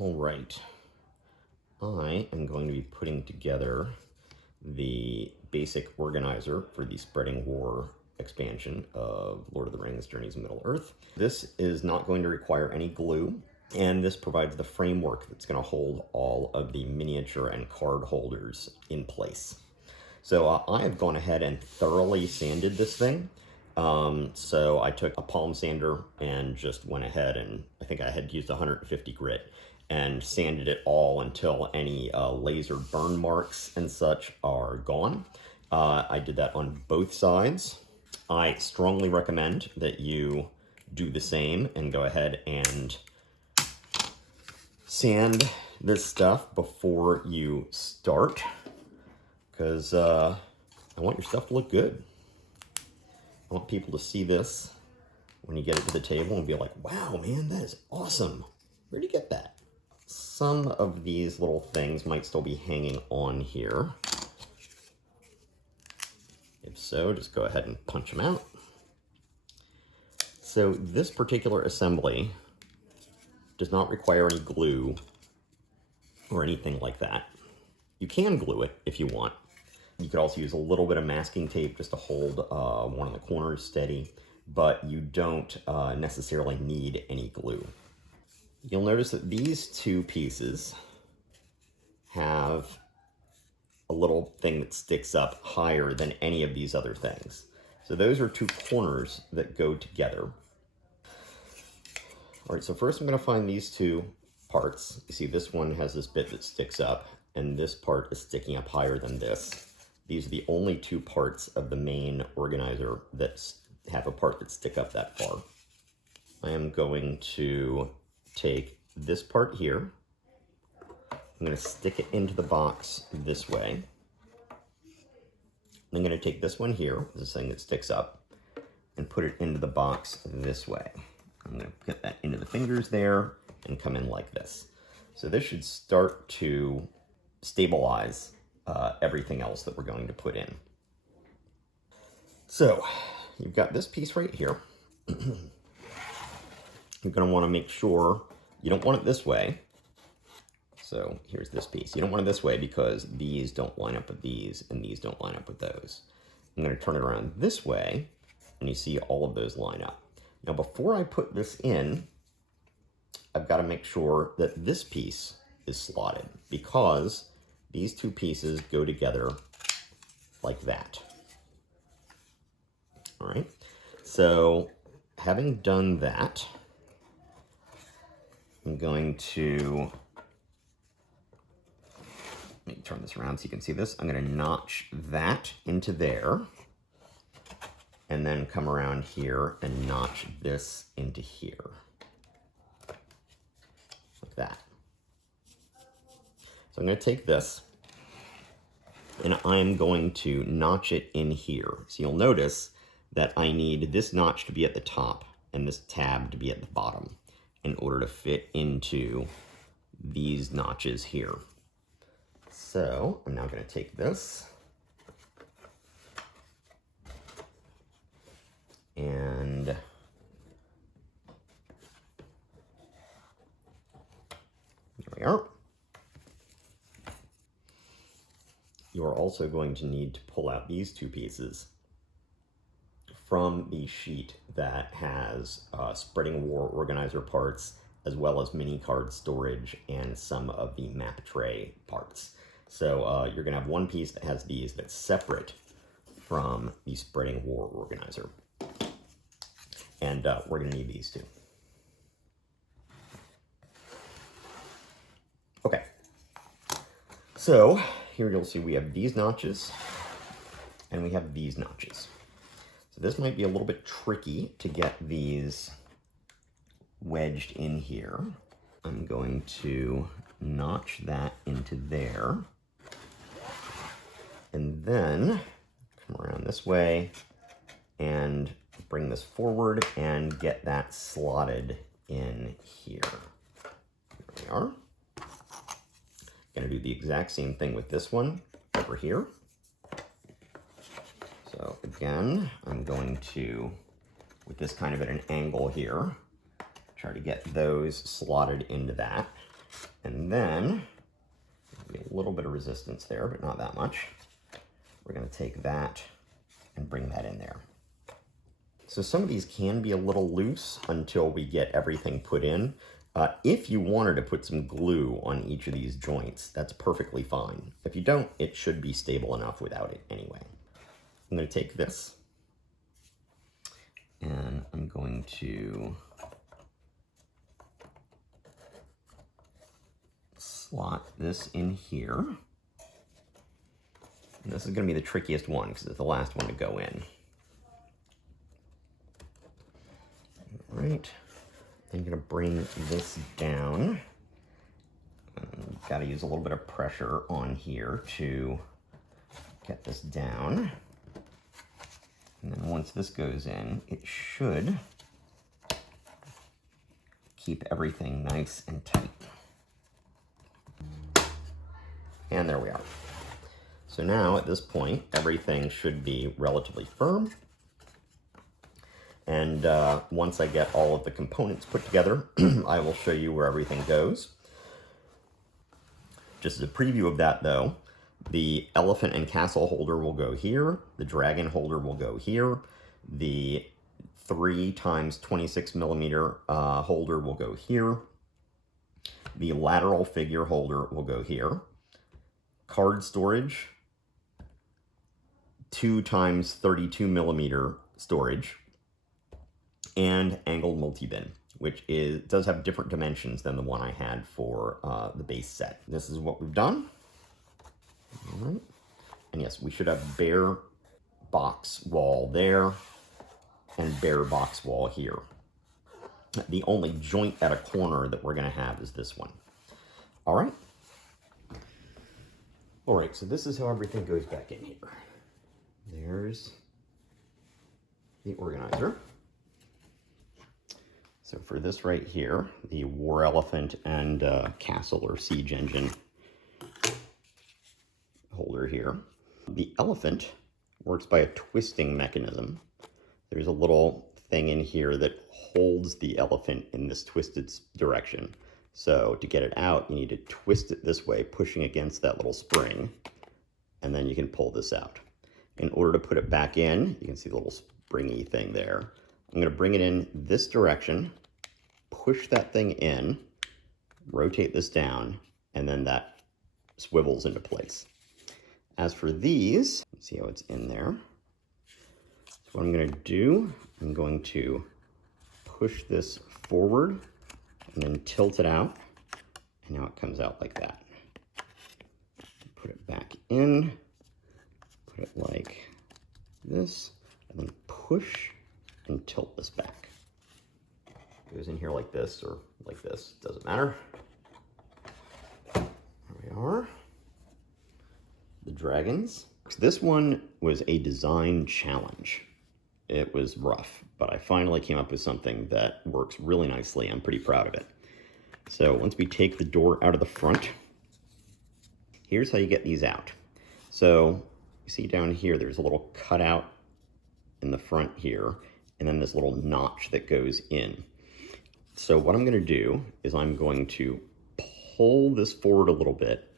All right, I am going to be putting together the basic organizer for the Spreading War expansion of Lord of the Rings Journeys in Middle-earth. This is not going to require any glue, and this provides the framework that's going to hold all of the miniature and card holders in place. So I have gone ahead and thoroughly sanded this thing. So I took a palm sander and just went ahead, and I think I had used 150 grit and sanded it all until any laser burn marks and such are gone. I did that on both sides. I strongly recommend that you do the same and go ahead and sand this stuff before you start, because I want your stuff to look good. I want people to see this when you get it to the table and be like, wow, man, that is awesome. Where'd you get that? Some of these little things might still be hanging on here. If so, just go ahead and punch them out. So this particular assembly does not require any glue or anything like that. You can glue it if you want. You could also use a little bit of masking tape just to hold one of the corners steady, but you don't necessarily need any glue. You'll notice that these two pieces have a little thing that sticks up higher than any of these other things. So those are two corners that go together. All right, so first I'm going to find these two parts. You see this one has this bit that sticks up, and this part is sticking up higher than this. These are the only two parts of the main organizer that have a part that stick up that far. I am going to take this part here. I'm going to stick it into the box this way. I'm going to take this one here, this thing that sticks up, and put it into the box this way. I'm going to get that into the fingers there and come in like this. So this should start to stabilize everything else that we're going to put in. So you've got this piece right here. You're going to want to make sure you don't want it this way. So here's this piece. You don't want it this way because these don't line up with these and these don't line up with those. I'm going to turn it around this way and you see all of those line up. Now before I put this in, I've got to make sure that this piece is slotted because these two pieces go together like that. All right. So having done that, I'm going to, let me turn this around so you can see this. I'm going to notch that into there and then come around here and notch this into here. Like that. So I'm going to take this and I'm going to notch it in here. So you'll notice that I need this notch to be at the top and this tab to be at the bottom in order to fit into these notches here. So I'm now going to take this and there we are. You are also going to need to pull out these two pieces from the sheet that has Spreading War organizer parts, as well as mini card storage and some of the map tray parts. So you're going to have one piece that has these that's separate from the Spreading War organizer. And we're going to need these two. Okay. So here you'll see we have these notches and we have these notches. So this might be a little bit tricky to get these wedged in here. I'm going to notch that into there and then come around this way and bring this forward and get that slotted in here. There we are. Going to do the exact same thing with this one over here. So again, I'm going to, with this kind of at an angle here, try to get those slotted into that. And then, a little bit of resistance there, but not that much. We're going to take that and bring that in there. So some of these can be a little loose until we get everything put in. If you wanted to put some glue on each of these joints, that's perfectly fine. If you don't, it should be stable enough without it anyway. I'm going to take this and I'm going to slot this in here. And this is going to be the trickiest one because it's the last one to go in. All right, I'm going to bring this down. Got to use a little bit of pressure on here to get this down. And then once this goes in, it should keep everything nice and tight. And there we are. So now at this point, everything should be relatively firm. And once I get all of the components put together, I will show you where everything goes. Just as a preview of that though, the elephant and castle holder will go here, the dragon holder will go here, the 3x26mm holder will go here, the lateral figure holder will go here, card storage, 2x32mm storage, and angled multi-bin, which does have different dimensions than the one I had for the base set. This is what we've done. All right. And yes, we should have bare box wall there and bare box wall here. The only joint at a corner that we're going to have is this one. All right. All right, so this is how everything goes back in here. There's the organizer. So for this right here, the War Elephant and Castle or Siege Engine holder here. The elephant works by a twisting mechanism. There's a little thing in here that holds the elephant in this twisted direction. So to get it out, you need to twist it this way, pushing against that little spring, and then you can pull this out. In order to put it back in, you can see the little springy thing there. I'm going to bring it in this direction, push that thing in, rotate this down, and then that swivels into place. As for these, let's see how it's in there. So what I'm going to do, I'm going to push this forward and then tilt it out, and now it comes out like that. Put it back in, put it like this, and then push and tilt this back. It goes in here like this or like this, doesn't matter. There we are. The dragons. This one was a design challenge. It was rough, but I finally came up with something that works really nicely. I'm pretty proud of it. So once we take the door out of the front, here's how you get these out. So you see down here, there's a little cutout in the front here, and then this little notch that goes in. So what I'm going to do is I'm going to pull this forward a little bit,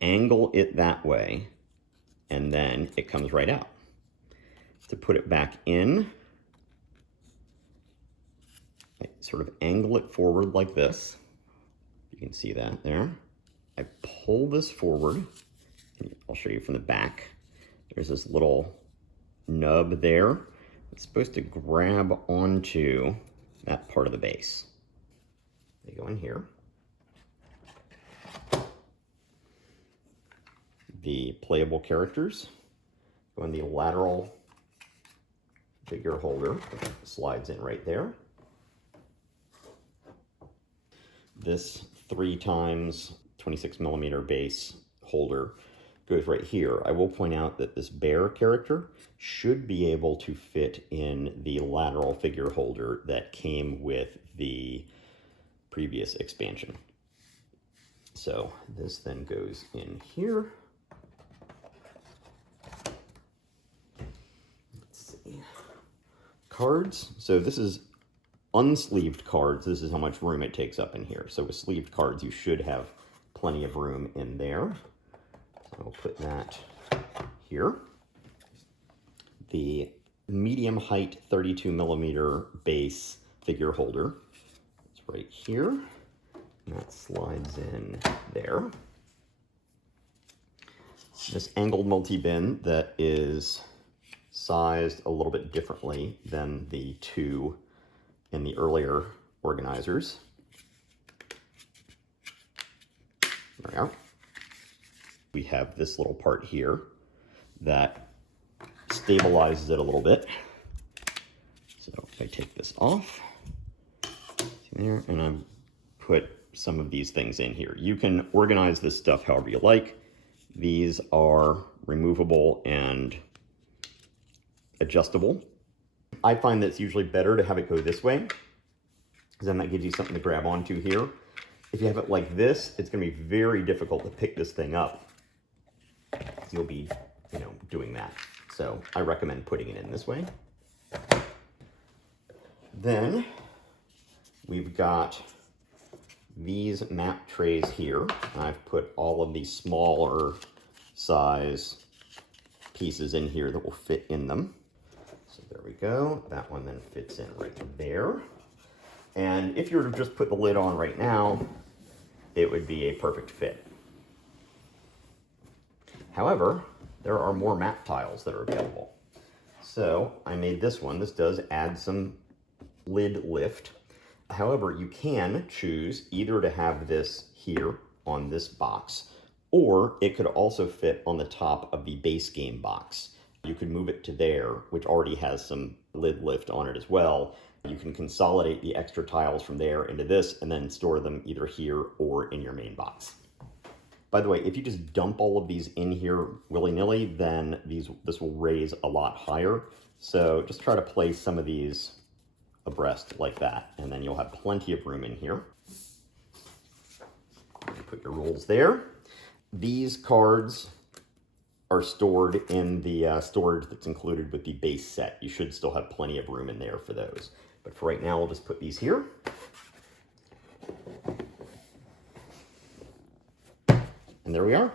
angle it that way, and then it comes right out. To put it back in, I sort of angle it forward like this. You can see that there. I pull this forward, and I'll show you from the back. There's this little nub there. It's supposed to grab onto that part of the base. They go in here. The playable characters go in the lateral figure holder, slides in right there. This 3x26mm base holder goes right here. I will point out that this bear character should be able to fit in the lateral figure holder that came with the previous expansion. So this then goes in here. Let's see. Cards. So this is unsleeved cards, this is how much room it takes up in here. So with sleeved cards, you should have plenty of room in there. So I'll put that here. The medium height 32 millimeter base figure holder. It's right here. And that slides in there. This angled multi-bin that is sized a little bit differently than the two in the earlier organizers. There we are. We have this little part here that stabilizes it a little bit. So if I take this off, there, and I put some of these things in here. You can organize this stuff however you like. These are removable and adjustable. I find that it's usually better to have it go this way, because then that gives you something to grab onto here. If you have it like this, it's going to be very difficult to pick this thing up. You'll be, doing that. So I recommend putting it in this way. Then we've got these map trays here. I've put all of these smaller size pieces in here that will fit in them. So there we go. That one then fits in right there. And if you were to just put the lid on right now, it would be a perfect fit. However, there are more map tiles that are available. So I made this one. This does add some lid lift. However, you can choose either to have this here on this box, or it could also fit on the top of the base game box. You could move it to there, which already has some lid lift on it as well. You can consolidate the extra tiles from there into this and then store them either here or in your main box. By the way, if you just dump all of these in here willy-nilly, then this will raise a lot higher. So just try to place some of these abreast like that, and then you'll have plenty of room in here. Put your rolls there. These cards are stored in the storage that's included with the base set. You should still have plenty of room in there for those. But for right now, we'll just put these here. And there we are.